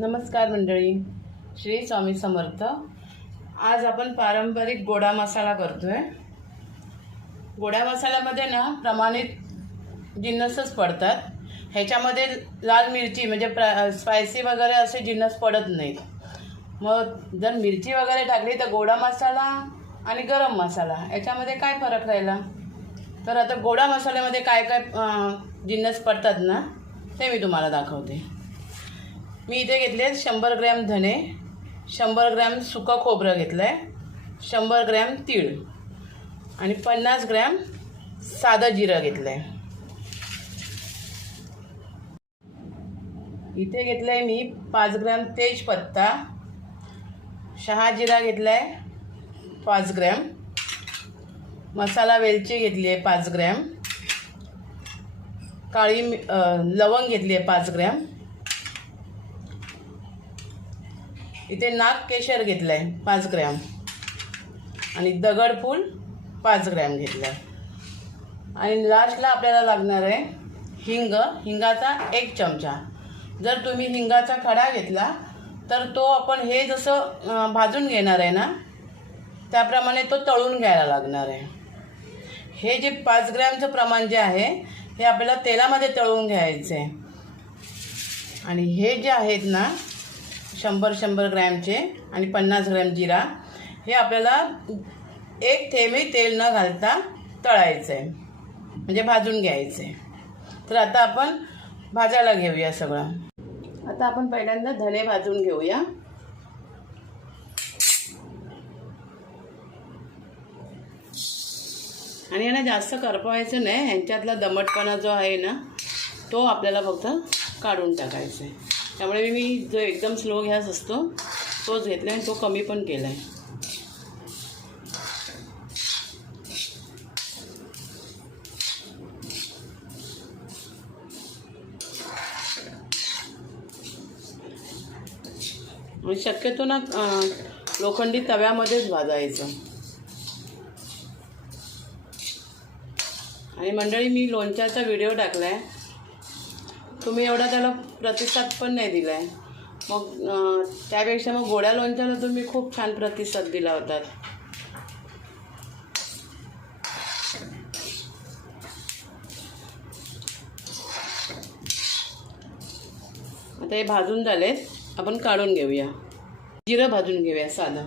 नमस्कार मंडळी, श्री स्वामी समर्थ। आज आपण पारंपरिक गोडा मसाला करतोय। गोडा मसाल्यामध्ये ना प्रमाणित जिन्नसच पडतात। ह्याच्यामध्ये लाल मिरची म्हणजे स्पायसी वगैरे असे जिन्नस पडत नाहीत। मग जर मिरची वगैरे टाकली तर गोडा मसाला आणि गरम मसाला याच्यामध्ये काय फरक राहिला? तर आता गोडा मसाल्यामध्ये काय काय जिन्नस पडतात ना ते मी तुम्हाला दाखवते। मी इथे घेतले 100 ग्रॅम धने, 100 ग्रॅम सुकं खोबरं घेतलं आहे, 100 ग्रॅम तीळ आणि 50 ग्रॅम साधं जिरं घेतलं आहे। इथे घेतलं आहे मी 5 ग्रॅम तेजपत्ता, शहाजिरा घेतला आहे 5 ग्रॅम, मसाला वेलची घेतली आहे 5 ग्रॅम, काळी लवंग घेतली आहे 5 ग्रॅम, इथे नाग केशर घेतलं आहे 5 ग्रॅम आणि दगडफूल 5 ग्रॅम घेतलं आहे। आणि लास्टला आपल्याला लागणार आहे हिंगाचा 1 चमचा। जर तुम्ही हिंगाचा खडा घेतला तर तो आपण हे जसं भाजून घेणार आहे ना त्याप्रमाणे तो तळून घ्यायला लागणार आहे। हे जे 5 ग्रॅमचं प्रमाण जे आहे हे आपल्याला तेलामध्ये तळून घ्यायचं आहे। आणि हे जे आहेत ना 100 ग्रॅमचे आणि 50 ग्रॅम जिरा हे आपल्याला एक थेंबही तेल न घालता तळायचं आहे, म्हणजे भाजून घ्यायचं आहे। तर आता आपण भाजायला घेऊया सगळं। आता आपण पहिल्यांदा धने भाजून घेऊया। आणि यांना जास्त करपवायचं नाही, ह्यांच्यातला दमटपणा जो आहे ना तो आपल्याला फक्त काढून टाकायचा आहे। त्यामुळे मी जो एकदम स्लो गॅस असतो तोच घेतला आणि तो कमी पण केला आहे। आणि शक्यतो ना लोखंडी तव्यामध्येच भाजायचं। आणि मंडळी मी लोणच्याचा व्हिडिओ टाकला आहे, तुम्ही एवढा त्याला प्रतिसाद पण नाही दिला आहे। मग त्यापेक्षा मग गोड्या लोणच्याला तुम्ही खूप छान प्रतिसाद दिला होता। आता हे भाजून झालेत, आपण काढून घेऊया। जिरं भाजून घेऊया साधं।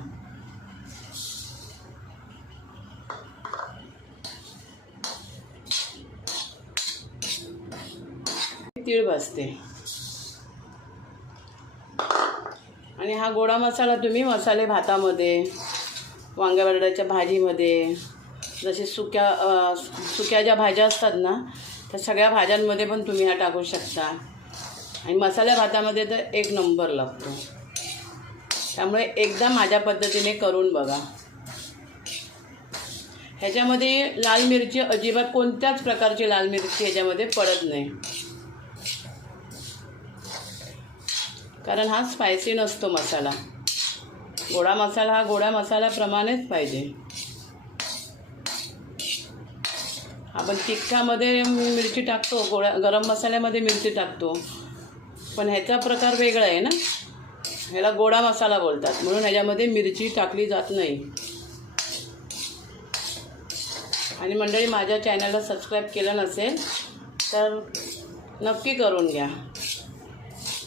तीळ भाजते। आणि हा गोडा मसाला तुम्ही मसाले भातामध्ये, वांग्या बटाट्याच्या भाजीमध्ये, जसे सुक्या ज्या भाज्या असतात ना त्या सगळ्या भाज्यांमध्ये पण तुम्ही हा टाकू शकता। आणि मसाल्या भातामध्ये तर 1 नंबर लागतो। त्यामुळे एकदा माझ्या पद्धतीने करून बघा। ह्याच्यामध्ये लाल मिरची अजिबात कोणत्याच प्रकारची लाल मिरची ह्याच्यामध्ये पडत नाही, कारण हा स्पायसी नसतो मसाला। गोडा मसाला हा गोडा मसाल्याप्रमाणेच पाहिजे। आपण तिखटामध्ये मिरची टाकतो, गरम मसाल्यामध्ये मिरची टाकतो, पण ह्याचा प्रकार वेगळा आहे ना, ह्याला गोडा मसाला बोलतात, म्हणून ह्याच्यामध्ये मिरची टाकली जात नाही। आणि मंडळी माझ्या चॅनलला सबस्क्राईब केलं नसेल तर नक्की करून घ्या,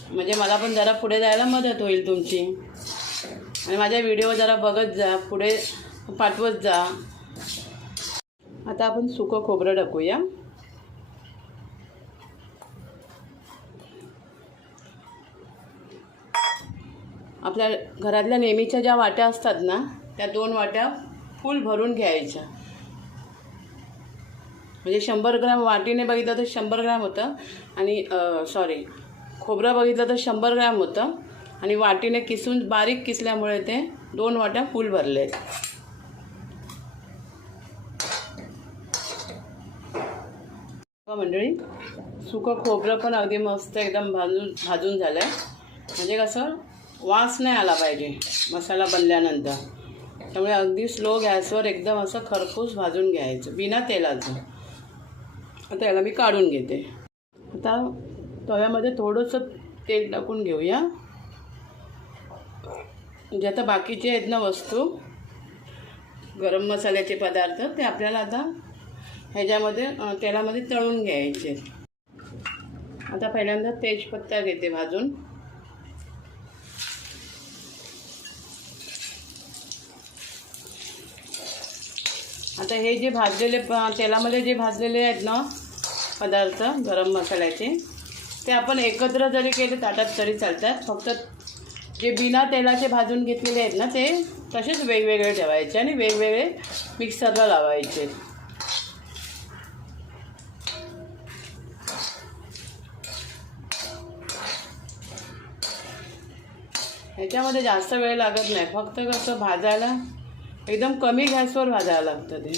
म्हणजे मला पण जरा पुढे जायला मदत होईल तुमची। आणि माझ्या व्हिडिओ जरा बघत जा, पुढे पाठवत जा। आता आपण सुकं खोबरं टाकूया। आपल्या घरातल्या नेहमीच्या ज्या वाट्या असतात ना त्या 2 वाट्या फुल भरून घ्यायच्या। म्हणजे 100 ग्रॅम वाटीने बघितलं तर 100 ग्रॅम होतं, आणि खोबरं बघितलं तर 100 ग्रॅम होतं, आणि वाटीने किसून बारीक किसल्यामुळे ते 2 वाट्या फुल भरले आहेत। मंडळी सुकं खोबरं पण अगदी मस्त एकदम भाजून झालं आहे, म्हणजे कसं वास नाही आला पाहिजे मसाला बनल्यानंतर। त्यामुळे अगदी स्लो गॅसवर एकदम असं खरपूस भाजून घ्यायचं बिना तेलाचं। आता याला मी काढून घेते। आता तव्यामध्ये थोडंसं तेल टाकून घेऊया। जे आता बाकीचे आहेत ना वस्तू गरम मसाल्याचे पदार्थ ते आपल्याला आता ह्याच्यामध्ये तेलामध्ये तळून घ्यायचे. आता पहिल्यांदा तेजपत्ता घेते भाजून. आता हे जे भाजलेले तेलामध्ये जे भाजलेले आहेत ना पदार्थ गरम मसाल्याचे ते आपण एकत्र जरी केले ताटात तरी चालतात. फक्त जे बिना तेलाचे भाजून घेतलेले आहेत ना ते तसेच वेगवेगळे ठेवायचे आणि वेगवेगळे मिक्सरला लावायचे. ह्याच्यामध्ये जास्त वेळ लागत नाही. फक्त कसं भाजायला एकदम कमी गॅसवर भाजायला लागतं ते.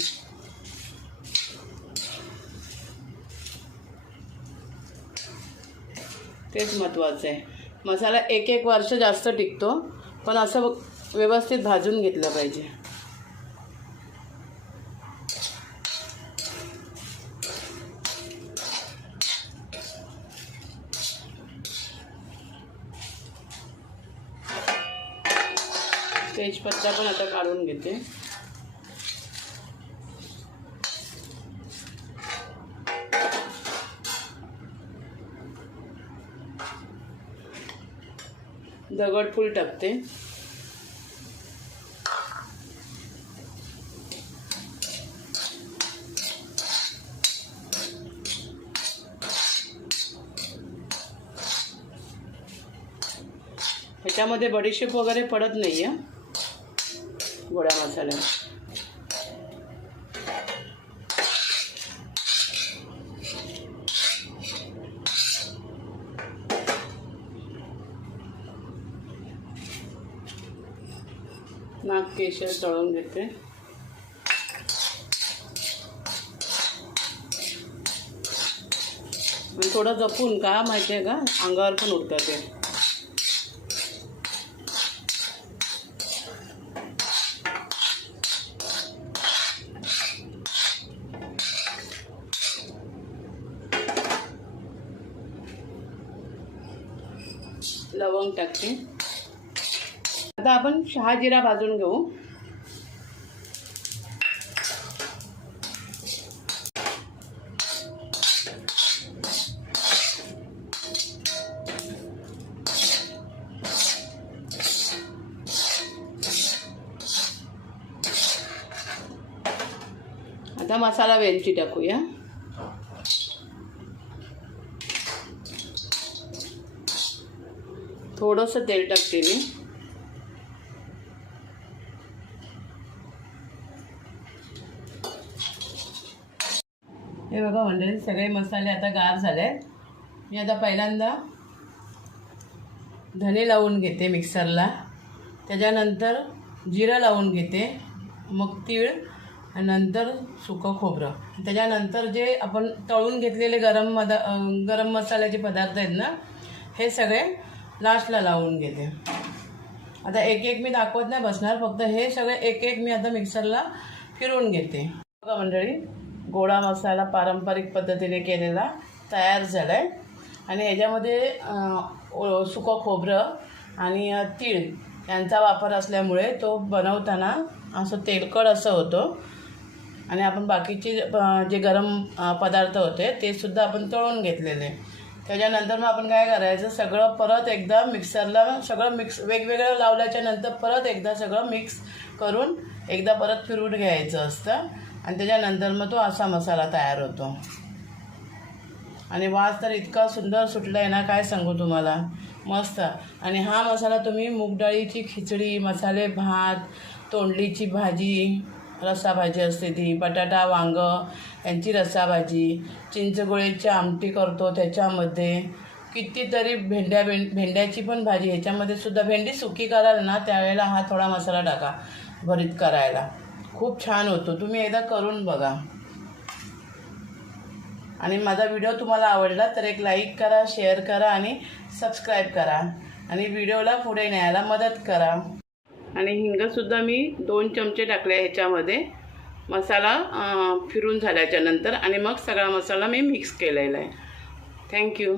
तेच महत्त्वाचं आहे. मसाला एक वर्ष जास्त टिकतो पण असं व्यवस्थित भाजून घेतलं पाहिजे. तेजपत्ता पण आता काढून घेते. दगडफूल टाकते. ह्याच्यामध्ये बडीशेप वगैरे पडत नाही आहे गोडा मसाला. नागकेशर तळून घेते. थोडं जपून का माहिती आहे का अंगावर पण उडतं ते. लवंग टाकते. आता आपण शहाजिरा भाजून घेऊ. आता मसाला वेलची टाकूया. थोडंसं तेल टाकते मी. हे बघा मंडळी सगळे मसाले आता गार झाले. मी आता पहिल्यांदा धने लावून घेते मिक्सरला. त्याच्यानंतर जिरं लावून घेते. मग तीळ आणि नंतर सुकं खोबरं. त्याच्यानंतर जे आपण तळून घेतलेले गरम मसाल्याचे पदार्थ आहेत ना हे सगळे लास्टला लावून घेते. आता एक मी दाखवत नाही बसणार. फक्त हे सगळे एक मी आता मिक्सरला फिरवून घेते. बघा मंडळी गोडा मसाला पारंपरिक पद्धतीने केलेला तयार झाला आहे. आणि ह्याच्यामध्ये सुकं खोबरं आणि तीळ यांचा वापर असल्यामुळे तो बनवताना असं तेलकट असं होतं. आणि आपण बाकीचे जे गरम पदार्थ होते ते सुद्धा आपण तळून घेतलेले. त्याच्यानंतर मग आपण काय करायचं सगळं परत एकदा मिक्सरला सगळं वेगवेगळं लावल्याच्या नंतर परत एकदा सगळं मिक्स करून एकदा परत फिरवून घ्यायचं असतं. आणि त्याच्यानंतर मग तो असा मसाला तयार होतो. आणि वास तर इतका सुंदर सुटला आहे ना काय सांगू तुम्हाला. मस्त. आणि हा मसाला तुम्ही मूग डाळीची खिचडी, मसाले भात, तोंडलीची भाजी, रस्साभाजी असते ती, बटाटा वांगं यांची रस्साभाजी, चिंचगोळीची आमटी करतो त्याच्यामध्ये, कितीतरी भेंड्याची पण भाजी ह्याच्यामध्ये सुद्धा. भेंडी सुकी कराल ना त्यावेळेला हा थोडा मसाला टाका भरीत करायला. खूप छान होतो. तुम्ही एकदा करून बघा. आणि माझा व्हिडिओ तुम्हाला आवडला तर एक लाईक करा, शेअर करा आणि सबस्क्राईब करा. आणि व्हिडिओला पुढे न्यायला मदत करा. आणि हिंगसुद्धा मी 2 चमचे टाकले ह्याच्यामध्ये मसाला फिरून झाल्याच्यानंतर. आणि मग सगळा मसाला मी मिक्स केलेला आहे. थँक्यू.